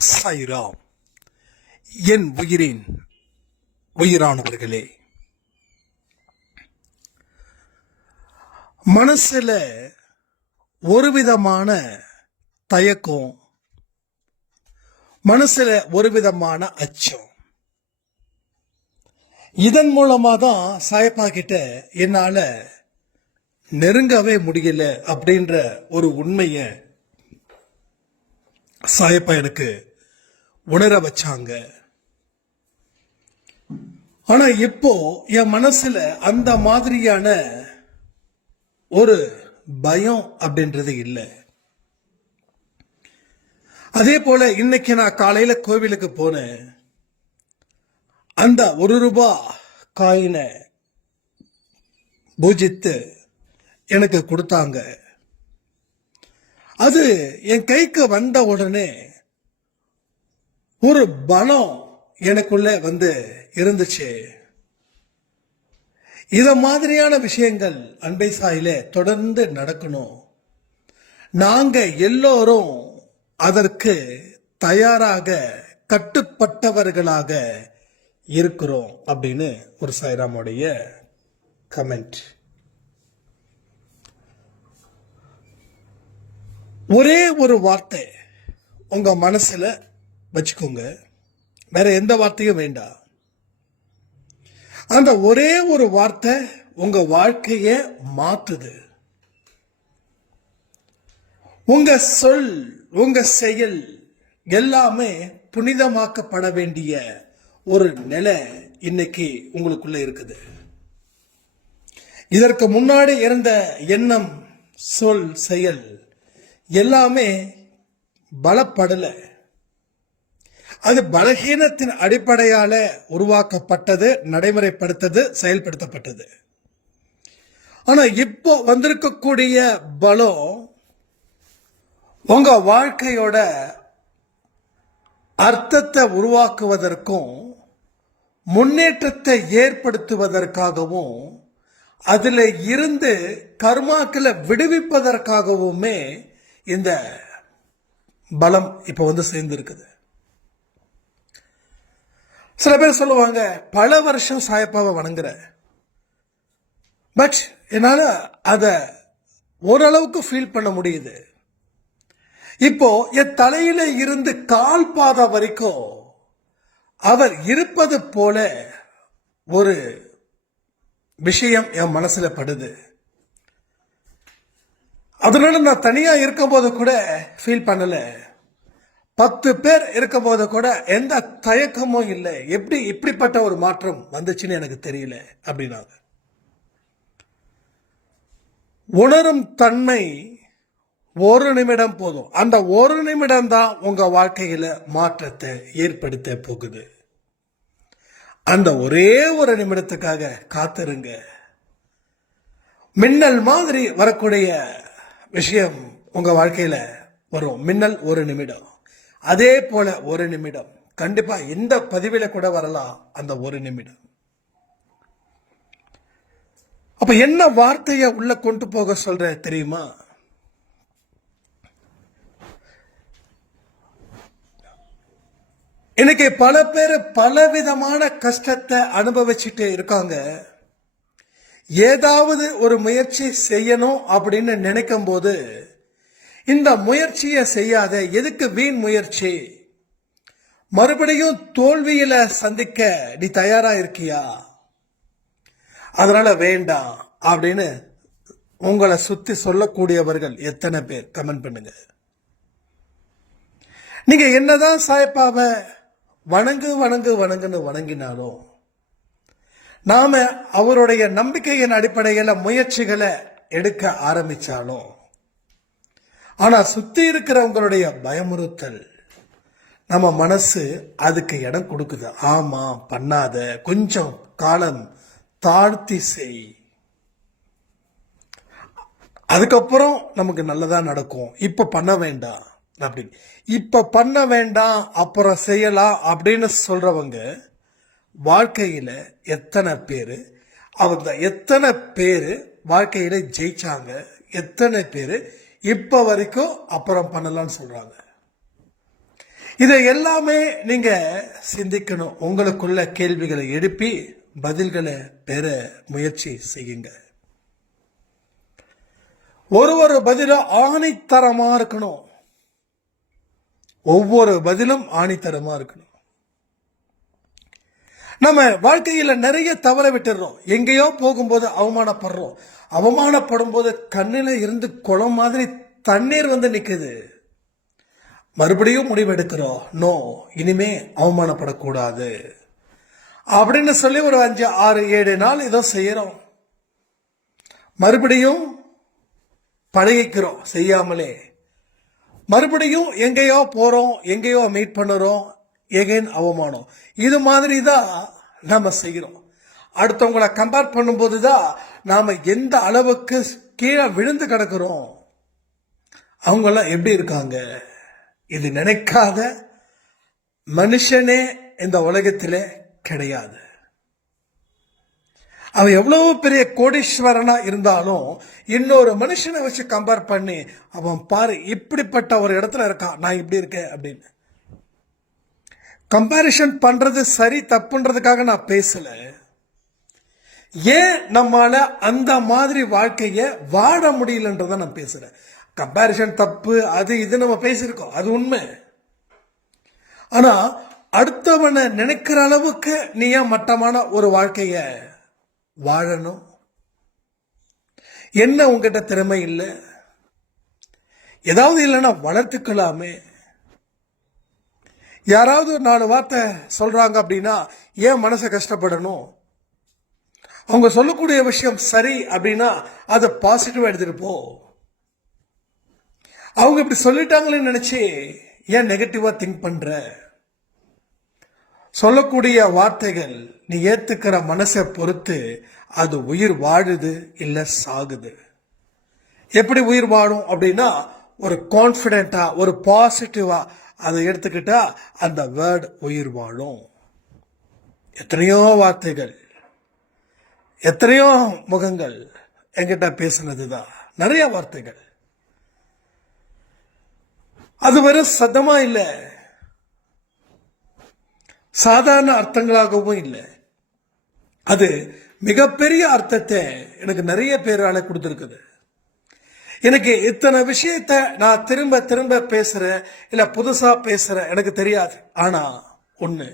சாய்ராம். என் உயிரின் உயிரானவர்களே, மனசுல ஒரு விதமான தயக்கம், மனசுல ஒரு விதமான அச்சம். இதன் மூலமா தான் சாயப்பா கிட்ட என்னால நெருங்கவே முடியல அப்படின்ற ஒரு உண்மைய சாயப்பா எனக்கு உணர வச்சாங்க. ஆனா இப்போ என் மனசுல அந்த மாதிரியான ஒரு பயம் அப்படின்றது இல்லை. அதே போல இன்னைக்கு நான் காலையில கோவிலுக்கு போனேன். அந்த ₹1 காயினை பூஜித்து எனக்கு கொடுத்தாங்க. அது என் கைக்கு வந்த உடனே ஒரு பலம் எனக்குள்ள வந்து இருந்துச்சு. இத மாதிரியான விஷயங்கள் அன்பை சாயில தொடர்ந்து நடக்கணும். நாங்க எல்லோரும் அதற்கு தயாராக கட்டுப்பட்டவர்களாக இருக்கிறோம் அப்படின்னு ஒரு சாய்ராமுடைய கமெண்ட். ஒரே ஒரு வார்த்தை உங்க மனசுல வச்சுக்கோங்க, வேற எந்த வார்த்தையும் வேண்டாம். அந்த ஒரே ஒரு வார்த்தை உங்க வாழ்க்கைய மாத்துது. உங்க சொல், உங்க செயல் எல்லாமே புனிதமாக்கப்பட வேண்டிய ஒரு நிலை இன்னைக்கு உங்களுக்குள்ள இருக்குது. இதற்கு முன்னாடி இருந்த எண்ணம், சொல், செயல் எல்லாமே பலப்படல. அது பலகீனத்தின் அடிப்படையால உருவாக்கப்பட்டது, நடைமுறைப்படுத்தது, செயல்படுத்தப்பட்டது. ஆனா இப்போ வந்திருக்கக்கூடிய பலம் உங்க வாழ்க்கையோட அர்த்தத்தை உருவாக்குவதற்கும் முன்னேற்றத்தை ஏற்படுத்துவதற்காகவும் அதுல இருந்து கர்மாக்களை விடுவிப்பதற்காகவுமே இந்த பலம் இப்ப வந்து சேர்ந்திருக்குது. சில பேர் சொல்லுவாங்க, பல வருஷம் சாயப்பாவை வணங்குற, பட் என்னால அத ஓரளவுக்கு ஃபீல் பண்ண முடியுது. இப்போ என் தலையில இருந்து கால் பாதம் வரைக்கும் அவர் இருப்பது போல ஒரு விஷயம் என் மனசுல படுது. அதனால நான் தனியா இருக்கும் போது கூட ஃபீல் பண்ணல. 10 பேர் இருக்கும் போது கூட எந்த தயக்கமும் இல்லை. எப்படி இப்படிப்பட்ட ஒரு மாற்றம் வந்துச்சுன்னு எனக்கு தெரியல அப்படின்னாங்க. உணரும் தன்மை ஒரு நிமிடம் போதும். அந்த ஒரு நிமிடம் தான் உங்க வாழ்க்கையில மாற்றத்தை ஏற்படுத்த போகுது. அந்த ஒரே ஒரு நிமிடத்துக்காக காத்திருங்க. மின்னல் மாதிரி வரக்கூடிய விஷயம் உங்க வாழ்க்கையில வரும். மின்னல் ஒரு நிமிடம். அதே போல ஒரு நிமிடம் கண்டிப்பா இந்த பதிவில கூட வரலாம். அந்த ஒரு நிமிடம். அப்ப என்ன வார்த்தைய உள்ள கொண்டு போக சொல்ற தெரியுமா? இன்னைக்கு பல பேர் பலவிதமான கஷ்டத்தை அனுபவிச்சுட்டு இருக்காங்க. ஏதாவது ஒரு முயற்சி செய்யணும் அப்படின்னு நினைக்கும் போது இந்த முயற்சியை செய்யாத, எதுக்கு வீண் முயற்சி? மறுபடியும் தோல்வியில சந்திக்க நீ தயாரா இருக்கியா? அதனால வேண்டாம் அப்படின்னு உங்களை சுத்தி சொல்லக்கூடியவர்கள் எத்தனை பேர்? கமெண்ட் பண்ணுங்க. நீங்க என்னதான் சாயப்பாவை வணங்கு வணங்கு வணங்குன்னு வணங்கினாலும், நாம அவருடைய நம்பிக்கையின் அடிப்படையில் முயற்சிகளை எடுக்க ஆரம்பிச்சாலும், ஆனா சுத்தி இருக்கிறவங்களுடைய பயமுறுத்தல் நம்ம மனசு அதுக்கு இடம் கொடுக்குது. ஆமா பண்ணாத, கொஞ்சம் காலம் தாழ்த்தி செய், அதுக்கப்புறம் நமக்கு நல்லதா நடக்கும், இப்ப பண்ண வேண்டாம் அப்படின்னு. இப்ப பண்ண வேண்டாம் அப்புறம் செய்யலாம் அப்படின்னு சொல்றவங்க வாழ்க்கையில எத்தனை பேரு, அவங்க எத்தனை பேரு வாழ்க்கையில ஜெயிச்சாங்க, எத்தனை பேரு இப்ப வரைக்கும் அப்புறம் பண்ணலாம்னு சொல்றாங்க. இதை எல்லாமே நீங்க சிந்திக்கணும். உங்களுக்குள்ள கேள்விகளை எழுப்பி பதில்களை பெற முயற்சி செய்யுங்க. ஒரு பதிலும் ஆணித்தரமா இருக்கணும். ஒவ்வொரு பதிலும் ஆணித்தரமா இருக்கணும். நம்ம வாழ்க்கையில நிறைய தவற விட்டுறோம். எங்கேயோ போகும்போது அவமானப்படுறோம். அவமானப்படும் போது கண்ணில இருந்து குளம் மாதிரி தண்ணீர் வந்து நிக்குது. மறுபடியும் முடிவெடுக்கிறோம், நோ, இனிமே அவமானப்படக்கூடாது அப்படின்னு சொல்லி ஒரு 5, 6, 7 நாள் ஏதோ செய்யறோம். மறுபடியும் பழகிக்கிறோம் செய்யாமலே. மறுபடியும் எங்கேயோ போறோம், எங்கேயோ மீட் பண்ணுறோம், எகைன் அவமானம். இது மாதிரி தான் நாம செய்கிறோம். அடுத்தவங்களை கம்பேர் பண்ணும்போது தான் நாம எந்த அளவுக்கு கீழே விழுந்து கிடக்கிறோம். அவங்கெல்லாம் எப்படி இருக்காங்க? இது நினைக்காத மனுஷனே இந்த உலகத்திலே கிடையாது. அவன் எவ்வளவு பெரிய கோடீஸ்வரனா இருந்தாலும் இன்னொரு மனுஷனை வச்சு கம்பேர் பண்ணி அவன் பாரு இப்படிப்பட்ட ஒரு இடத்துல இருக்கான், நான் இப்படி இருக்கேன் அப்படின்னு கம்பேரிஷன் பண்றது சரி தப்புன்றதுக்காக நான் பேசல. ஏன் நம்மால அந்த மாதிரி வாழ்க்கைய வாழ முடியலன்றத நான் பேசுறேன். கம்பேரிஷன் தப்பு, அது இது நம்ம பேசியிருக்கோம், அது உண்மை. ஆனா அடுத்தவனை நினைக்கிற அளவுக்கு நீ ஏன் மட்டமான ஒரு வாழ்க்கைய வாழணும்? என்ன உங்ககிட்ட திறமை இல்லை? ஏதாவது இல்லைன்னா வளர்த்துக்கலாமே. யாராவது ஒரு 4 வார்த்தை சொல்றாங்க அப்படின்னா ஏன் மனசை கஷ்டப்படணும்? அவங்க சொல்லக்கூடிய விஷயம் சரி அப்படின்னா அதை பாசிட்டிவா எடுத்துட்டு போ. அவங்க இப்படி சொல்லிட்டாங்களேன்னு நினைச்சு ஏன் நெகட்டிவா திங்க் பண்ற? சொல்லக்கூடிய வார்த்தைகள் நீ ஏத்துக்கிற மனசை பொறுத்து அது உயிர் வாழுது இல்ல சாகுது. எப்படி உயிர் வாழும் அப்படின்னா ஒரு கான்பிடென்டா, ஒரு பாசிட்டிவா அதை எடுத்துக்கிட்டா அந்த வேர்டு உயிர் வாழும். எத்தனையோ வார்த்தைகள், எத்தனையோ முகங்கள் என்கிட்ட பேசுனதுதான், நிறைய வார்த்தைகள். அது வெறும் சத்தமா இல்லை, சாதாரண அர்த்தங்களாகவும் இல்லை. அது மிகப்பெரிய அர்த்தத்தை எனக்கு நிறைய பேரால கொடுத்துருக்குது. எனக்கு இத்தனை விஷயத்த நான் திரும்ப திரும்ப பேசுறேன் இல்ல புதுசா பேசுறேன் எனக்கு தெரியாது. ஆனா ஒண்ணு,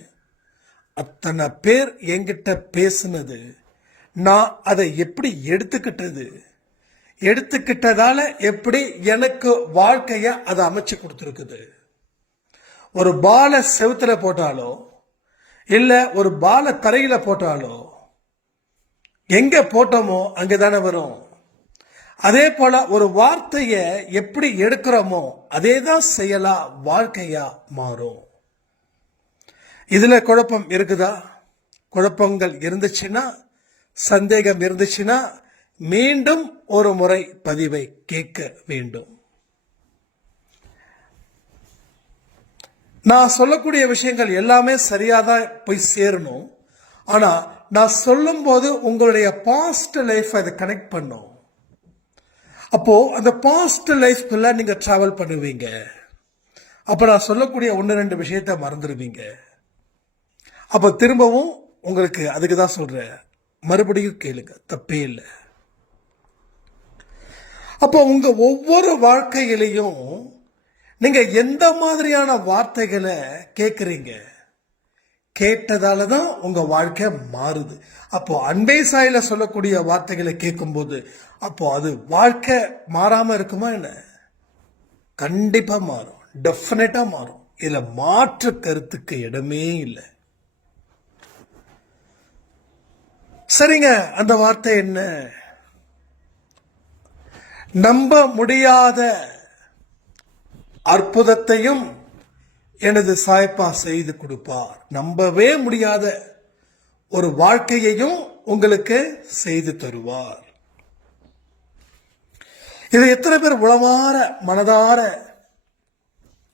அத்தனை பேர் என்கிட்ட பேசுனது நான் அதை எப்படி எடுத்துக்கிட்டதால எப்படி எனக்கு வாழ்க்கைய அதை அமைச்சு கொடுத்துருக்குது. ஒரு பாலை செவுத்துல போட்டாலோ இல்ல ஒரு பாலை தரையில போட்டாலோ எங்க போட்டோமோ அங்கதானே வரும். அதே போல ஒரு வார்த்தைய எப்படி எடுக்கிறோமோ அதேதான் செயலா வாழ்க்கையா மாறும். இதுல குழப்பம் இருக்குதா? குழப்பங்கள் இருந்துச்சுன்னா, சந்தேகம் இருந்துச்சுன்னா மீண்டும் ஒரு முறை பதிவை கேட்க வேண்டும். நான் சொல்லக்கூடிய விஷயங்கள் எல்லாமே சரியாதான் போய் சேரணும். ஆனா நான் சொல்லும் போது உங்களுடைய பாஸ்ட் லைஃப் அதை கனெக்ட் பண்ணும். அப்போ அந்த பாஸ்ட் லைஃப்குள்ள நீங்க டிராவல் பண்ணுவீங்க. அப்ப நான் சொல்லக்கூடிய 1-2 விஷயத்த மறந்துடுவீங்க. அப்ப திரும்பவும் உங்களுக்கு அதுக்கு தான் சொல்றேன், மறுபடியும் கேளுங்க, தப்பே இல்லை. அப்போ உங்க ஒவ்வொரு வாழ்க்கையிலையும் நீங்க எந்த மாதிரியான வார்த்தைகளை கேட்குறீங்க, கேட்டதால தான் உங்க வாழ்க்கை மாறுது. அப்போ அன்பே சாயில சொல்லக்கூடிய வார்த்தைகளை கேட்கும்போது அப்போ அது வாழ்க்கை மாறாம இருக்குமா என்ன? கண்டிப்பா மாறும், டெஃபினட்டா மாறும். இதுல மாற்று கருத்துக்கு இடமே இல்லை. சரிங்க, அந்த வார்த்தை என்ன? நம்ப முடியாத அற்புதத்தையும் எனது சாய்ப்பா செய்து கொடுப்பார். நம்பவே முடியாத ஒரு வாழ்க்கையையும் உங்களுக்கு செய்து தருவார். இது எத்தனை பேர் உளமாற மனதார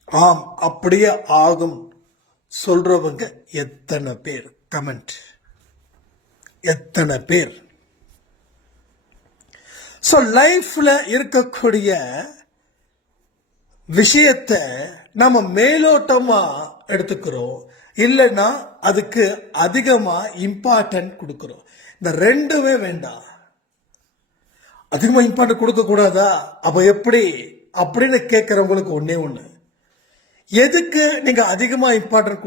ஆம் அப்படியே ஆகும் சொல்றவங்க எத்தனை பேர்? கமெண்ட். எத்தனை பேர்? லைஃப்ல இருக்கக்கூடிய விஷயத்தை நம்ம மேலோட்டமா எடுத்துக்கிறோம், இல்லைன்னா அதுக்கு அதிகமா இம்பார்ட்டன்ட் கொடுக்கிறோம். இந்த ரெண்டுமே வேண்டாம். அதிகமா இம்பார்ட்டன்ட் கொடுக்க கூடாதா? அப்ப எப்படி அப்படின்னு கேட்கறவங்களுக்கு ஒன்னே ஒண்ணு, எதுக்கு நீங்க அதிகமா இம்பார்ட்டன்ட்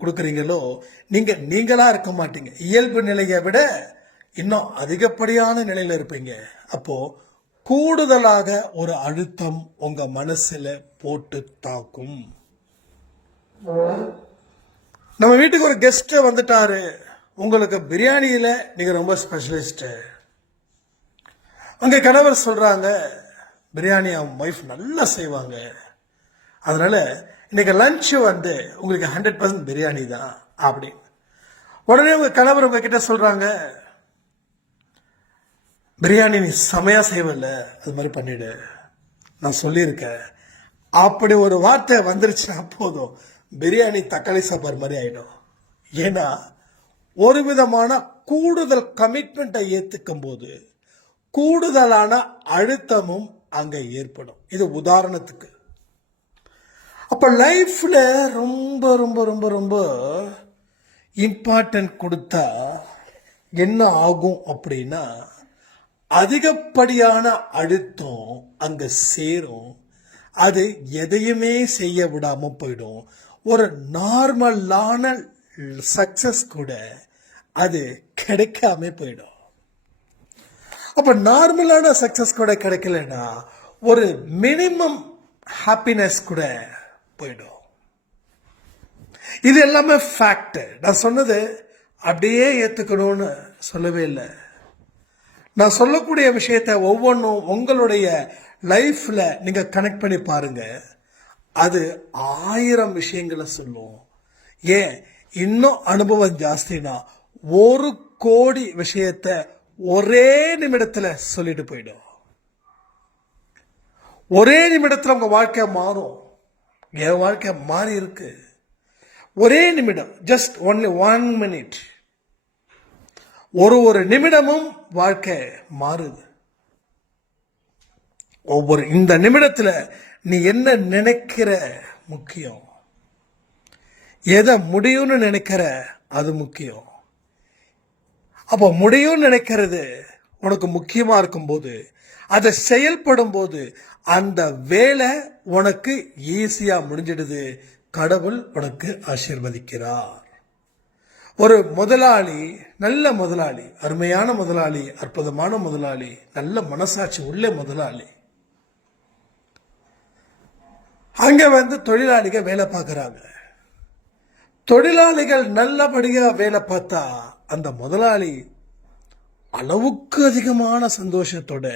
கொடுக்குறீங்களோ நீங்க நீங்களா இருக்க மாட்டீங்க. இயல்பு நிலையை விட இன்னும் அதிகப்படியான நிலையில இருப்பீங்க. அப்போ கூடுதலாக ஒரு அழுத்தம் உங்க மனசுல போட்டு தாக்கும். நம்ம வீட்டுக்கு ஒரு கெஸ்ட் வந்துட்டாரு, உங்களுக்கு பிரியாணியில நீங்க ரொம்ப ஸ்பெஷலிஸ்ட். உங்க கணவர் சொல்றாங்க பிரியாணி அவன் ஒய்ஃப் நல்லா செய்வாங்க, அதனால இன்னைக்கு லஞ்ச் வந்து உங்களுக்கு 100% பிரியாணி தான் அப்படின்னு. உடனே உங்க கணவர் உங்ககிட்ட சொல்றாங்க பிரியாணி நீ செமையா செய்வல, அது மாதிரி பண்ணிடு, நான் சொல்லியிருக்கேன். அப்படி ஒரு வார்த்தை வந்துருச்சுன்னா போதும், பிரியாணி தக்காளி சாப்பாடு மாதிரி ஆயிடும். ஏன்னா ஒரு விதமான கூடுதல் கமிட்மெண்ட்டை ஏத்துக்கும் போது கூடுதலான அழுத்தமும் அங்க ஏற்படும். இது உதாரணத்துக்கு. அப்ப லைஃப்ல ரொம்ப ரொம்ப ரொம்ப ரொம்ப இம்பார்ட்டன்ட் கொடுத்தா என்ன ஆகும் அப்படின்னா, அதிகப்படியான அழுத்தம் அங்க சேரும். அது எதையுமே செய்ய விடாம போயிடும். ஒரு நார்மலான சக்சஸ் கூட அது கிடைக்காம போயிடும். அப்ப நார்மலான சக்சஸ் கூட கிடைக்கலன்னா ஒரு மினிமம் ஹாப்பினஸ் கூட போயிடும். இது எல்லாமே ஃபேக்ட். நான் சொன்னது அப்படியே ஏத்துக்கணும்னு சொல்லவே இல்லை. நான் சொல்லக்கூடிய விஷயத்தை ஒவ்வொன்றும் உங்களுடைய லைஃப்ல நீங்க கனெக்ட் பண்ணி பாருங்க, அது 1000 விஷயங்களை சொல்லும். ஏன் இன்னும் அனுபவம் ஜாஸ்தினா 1,00,00,000 விஷயத்தை ஒரே நிமிடத்துல சொல்லிட்டு போயிடும். ஒரே நிமிடத்துல உங்க வாழ்க்கை மாறும். என் வாழ்க்கை மாறி இருக்கு. ஒரே நிமிடம், ஜஸ்ட் ஒன்லி 1 minute. ஒரு நிமிடமும் வாழ்க்கை மாறுது. ஒவ்வொரு இந்த நிமிடத்துல நீ என்ன நினைக்கிற முக்கியம், எதை முடியும்னு நினைக்கிற அது முக்கியம். அப்ப முடியும்னு நினைக்கிறது உனக்கு முக்கியமா இருக்கும்போது, அதை செயல்படும் போது அந்த வேலை உனக்கு ஈஸியா முடிஞ்சிடுது. கடவுள் உனக்கு ஆசீர்வதிக்கிறார். ஒரு முதலாளி, நல்ல முதலாளி, அருமையான முதலாளி, அற்புதமான முதலாளி, நல்ல மனசாட்சி உள்ள முதலாளி, அங்க வந்து தொழிலாளிகள் வேலை பார்க்கறாங்க. தொழிலாளிகள் நல்லபடியா வேலை பார்த்தா அந்த முதலாளி அளவுக்கு அதிகமான சந்தோஷத்தோட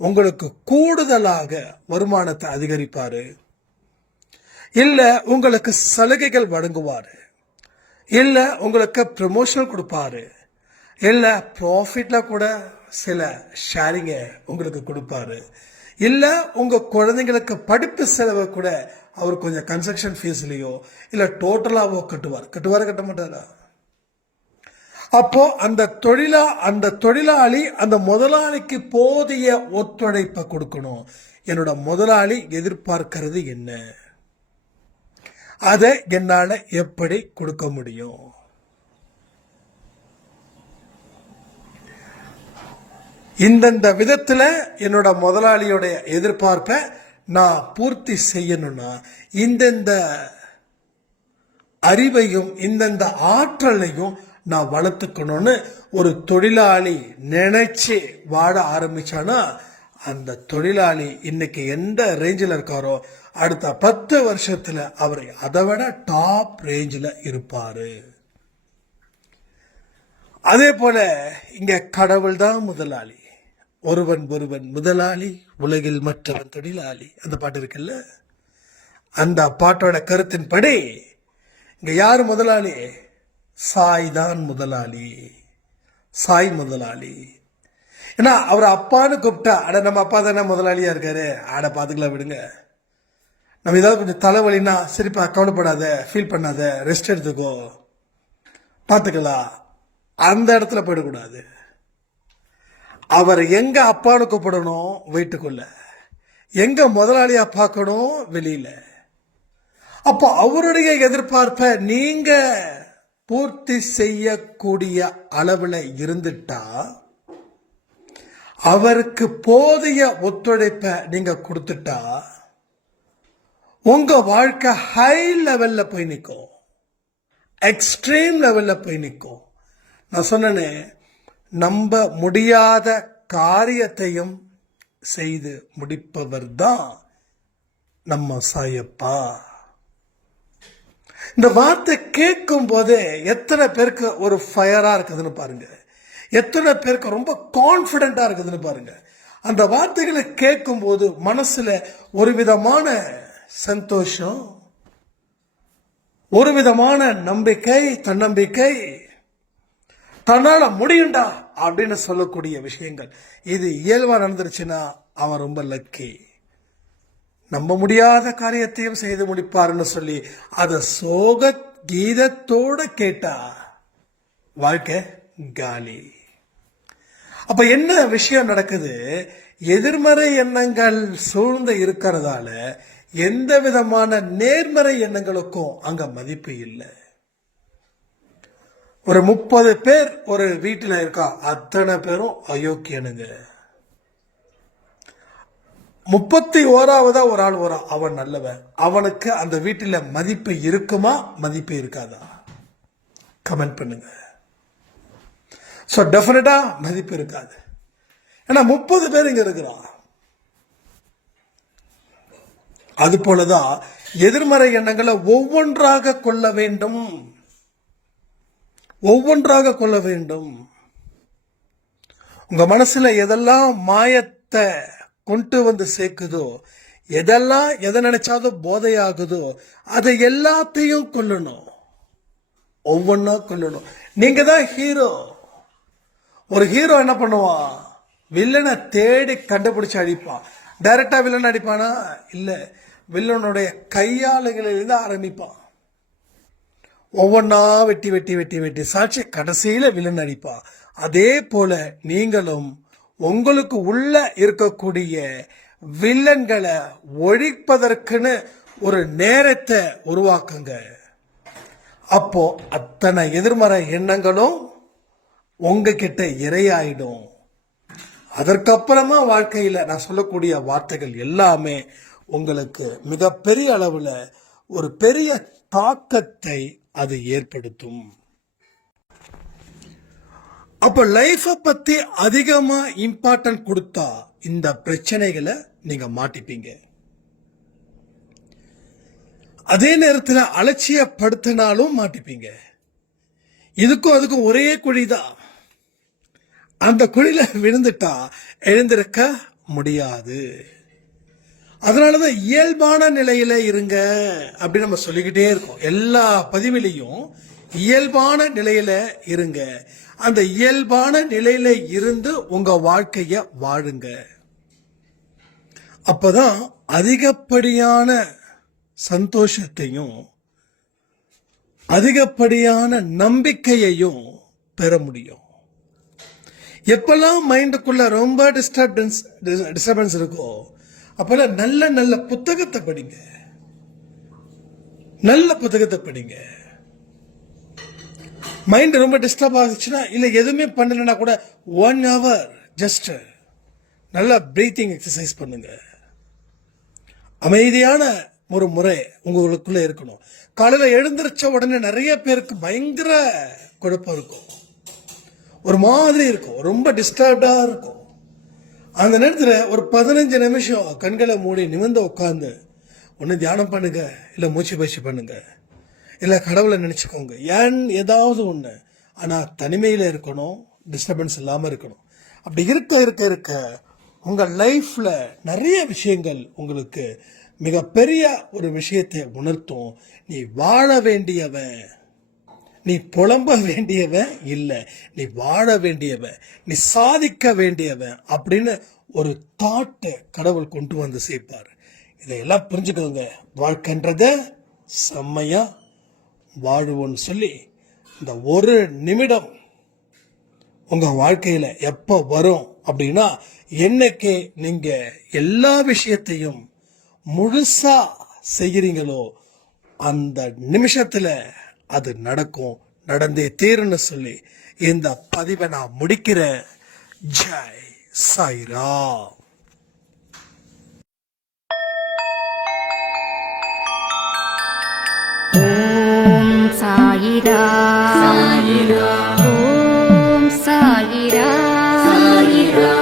உங்களுக்கு கூடுதலாக வருமானத்தை அதிகரிப்பாரு, இல்ல உங்களுக்கு சலுகைகள் வழங்குவாரு, இல்ல உங்களுக்கு ப்ரமோஷன் கொடுப்பாரு, இல்ல ப்ராஃபிட்ல கூட சில ஷேரிங்க உங்களுக்கு கொடுப்பாரு, இல்ல உங்க குழந்தைங்களுக்கு படிப்பு செலவு கூட அவர் கொஞ்சம் கன்ஸ்ட்ரக்ஷன் ஃபீஸ்லயோ இல்ல டோட்டலாவோ கட்டுவார கட்ட மாட்டாரா? அப்போ அந்த தொழிலாளி அந்த முதலாளிக்கு போதிய ஒத்துழைப்பை கொடுக்கணும். என்னோட முதலாளி எதிர்பார்க்கிறது என்ன, அதை என்னால எப்படி கொடுக்க முடியும்? இந்தந்த விதத்துல என்னோட முதலாளியோடைய எதிர்பார்ப்பை நான் பூர்த்தி செய்யணும்னா இந்தந்த அறிவையும் இந்தந்த ஆற்றலையும் நான் வளர்த்துக்கணும்னு ஒரு தொழிலாளி நினைச்சு வாழ ஆரம்பிச்சானா, அந்த தொழிலாளி இன்னைக்கு எந்த ரேஞ்சில் இருக்காரோ அடுத்த 10 வருஷத்துல அவர் அதை விட டாப் ரேஞ்சில் இருப்பாரு. அதே போல இங்க கடவுள் தான் முதலாளி, ஒருவன் முதலாளி, உலகில் மற்றவன் தொழிலாளி. அந்த பாட்டு இருக்குல்ல, அந்த பாட்டோட கருத்தின்படி இங்க யாரு முதலாளி? சாய் தான் முதலாளி. சாய் முதலாளி. ஏன்னா அவர் அப்பான்னு கூப்பிட்டா, அட நம்ம அப்பா தானே முதலாளியா இருக்காரு, ஆட பாத்துக்கலாம் விடுங்க. நம்ம ஏதாவது கொஞ்சம் தலைவலினா சரிப்பா கவலைப்படாத, ஃபீல் பண்ணாத, ரெஸ்ட் எடுத்துக்கோ, பார்த்துக்கலாம், அந்த இடத்துல போயிடக்கூடாது. அவர் எங்க அப்பான்னு கூப்பிடணும் வீட்டுக்குள்ள, எங்க முதலாளியா பார்க்கணும் வெளியில. அப்போ அவருடைய எதிர்பார்ப்பை நீங்க பூர்த்தி செய்யக்கூடிய அளவுல இருந்துட்டா, அவருக்கு போதிய ஒத்துழைப்பை நீங்க கொடுத்துட்டா, உங்க வாழ்க்கை ஹை லெவல்ல போய் நிற்கும், எக்ஸ்ட்ரீம் லெவல்ல போய் நிற்கும். நான் சொன்னேனே, நம்ப முடியாத காரியத்தையும் செய்து முடிப்பவர் தான் நம்ம சாயப்பா. இந்த வார்த்தை கேட்கும் போதே எத்தனை பேருக்கு ஒரு ஃபயரா இருக்குதுன்னு பாருங்க, எத்தனை பேருக்கு ரொம்ப கான்பிடண்டா இருக்குதுன்னு பாருங்க. அந்த வார்த்தைகளை கேட்கும் போது மனசுல ஒரு விதமான சந்தோஷம், ஒரு விதமான நம்பிக்கை, தன்னம்பிக்கை, தன்னால முடியும்டா அப்படின்னு சொல்லக்கூடிய விஷயங்கள். இது இயல்பா நடந்துருச்சுன்னா அவன் ரொம்ப லக்கி. நம்ப முடியாத காரியத்தையும் செய்து முடிப்பாருன்னு சொல்லி அத சோக கீதத்தோட கேட்டா வாழ்க்கை காலி. அப்ப என்ன விஷயம் நடக்குது? எதிர்மறை எண்ணங்கள் சூழ்ந்து இருக்கிறதால எந்த விதமான நேர்மறை எண்ணங்களுக்கும் அங்க மதிப்பு இல்லை. ஒரு 30 பேர் ஒரு வீட்டில் இருக்கா, அத்தனை பேரும் அயோக்கியனுங்க. 31ஆவதா ஒரு ஆள் வரான், அவன் நல்லவன். அவனுக்கு அந்த வீட்டில் மதிப்பு இருக்குமா, மதிப்பு இருக்காதா? கமெண்ட் பண்ணுங்க. ஸோ டெஃபினட்டா மதிப்பு இருக்காது. ஏன்னா 30 பேர் இங்க இருக்கிறான். அது போலதான் எதிர்மறை எண்ணங்களை ஒவ்வொன்றாக கொள்ள வேண்டும், ஒவ்வொன்றாக கொள்ள வேண்டும். உங்க மனசுல எதெல்லாம் மாயத்தை கொண்டு வந்து சேர்க்குதோ, எதெல்லாம் எதை நினைச்சாலும் போதையாகுதோ, அதை எல்லாத்தையும் கொல்லணும், ஒவ்வொன்னா கொல்லணும். நீங்க தான் ஹீரோ. ஒரு ஹீரோ என்ன பண்ணுவான்? வில்லனை தேடி கண்டுபிடிச்சு அடிப்பான். டைரக்டா வில்லன் அடிப்பானா? இல்ல, வில்லனுடைய கையாளுகளிலிருந்து ஆரம்பிப்பான். ஒவ்வொன்னா வெட்டி வெட்டி வெட்டி வெட்டி சாட்சி கடைசியில வில்லன் அடிப்பான். அதே போல நீங்களும் உங்களுக்கு உள்ள இருக்கக்கூடிய வில்லன்களை ஒழிப்பதற்குன்னு ஒரு நேரத்தை உருவாக்குங்க. அப்போ அத்தனை எதிர்மறை எண்ணங்களும் உங்ககிட்ட இரையாயிடும். அதற்கப்புறமா வாழ்க்கையில நான் சொல்லக்கூடிய வார்த்தைகள் எல்லாமே உங்களுக்கு மிகப்பெரிய அளவுல ஒரு பெரிய தாக்கத்தை அது ஏற்படுத்தும். அப்ப லைஃப பத்தி அதிகமா இம்பார்ட்டன்ட் கொடுத்தா இந்த பிரச்சனைகளை நீங்க மாட்டிப்பீங்க. அதே நேரத்தில் அலட்சியப்படுத்தினாலும் மாட்டிப்பீங்க. இதுக்கும் அதுக்கும் ஒரே குழிதான். அந்த குழியில விழுந்துட்டா எழுந்திருக்க முடியாது. அதனாலதான் இயல்பான நிலையில இருங்க அப்படின்னு நம்ம சொல்லிக்கிட்டே இருக்கோம். எல்லா பதிவிலையும் இயல்பான நிலையில இருங்க. அந்த இயல்பான நிலையில இருந்து உங்க வாழ்க்கைய வாழுங்க. அப்பதான் அதிகப்படியான சந்தோஷத்தையும் அதிகப்படியான நம்பிக்கையையும் பெற முடியும். எப்பெல்லாம் மைண்டுக்குள்ள ரொம்ப டிஸ்டர்பன்ஸ் இருக்கோ அப்பெல்லாம் நல்ல நல்ல புத்தகத்தை படிங்க, நல்ல புத்தகத்தை படிங்க. மைண்ட் ரொம்ப டிஸ்டர்ப் ஆகுச்சுன்னா, இல்லை எதுவுமே பண்ணலைன்னா கூட 1 hour ஜஸ்ட் நல்லா பிரீத்திங் எக்ஸசைஸ் பண்ணுங்க. அமைதியான ஒரு முறை உங்களுக்குள்ள இருக்கணும். காலையில எழுந்திருச்ச உடனே நிறைய பேருக்கு பயங்கர குழப்பம் இருக்கும், ஒரு மாதிரி இருக்கும், ரொம்ப டிஸ்டர்ப்டா இருக்கும். அந்த நேரத்தில் ஒரு 15 நிமிஷம் கண்களை மூடி நிமிர்ந்து உட்காந்து ஒன்று தியானம் பண்ணுங்க, இல்லை மூச்சு பயிற்சி பண்ணுங்க, இல்லை கடவுளை நினைச்சுக்கோங்க, ஏதாவது ஒன்று. ஆனால் தனிமையில் இருக்கணும், டிஸ்டர்பன்ஸ் இல்லாமல் இருக்கணும். அப்படி இருக்க இருக்க இருக்க உங்கள் லைஃப்ல நிறைய விஷயங்கள் உங்களுக்கு மிகப்பெரிய ஒரு விஷயத்தை உணர்த்தும். நீ வாழ வேண்டியவன், நீ புலம்ப வேண்டியவன் இல்லை, நீ வாழ வேண்டியவன், நீ சாதிக்க வேண்டியவன் அப்படின்னு ஒரு தாட்டை கடவுள் கொண்டு வந்து சேர்ப்பார். இதையெல்லாம் புரிஞ்சுக்கோங்க. வாழ்க்கைன்றத செம்மையா வாழுவோன்னு சொல்லி இந்த ஒரு நிமிடம் உங்க வாழ்க்கையில எப்ப வரும் அப்படின்னா, என்னைக்கு நீங்க எல்லா விஷயத்தையும் முழுசா செய்கிறீங்களோ அந்த நிமிஷத்துல அது நடக்கும், நடந்தே தீருன்னு சொல்லி இந்த பதிவை நான் முடிக்கிறேன். ஜெய் சாய்ராம். ஓம் சாயிரா சாயிரா, ஓம் சாயிரா சாயிரா.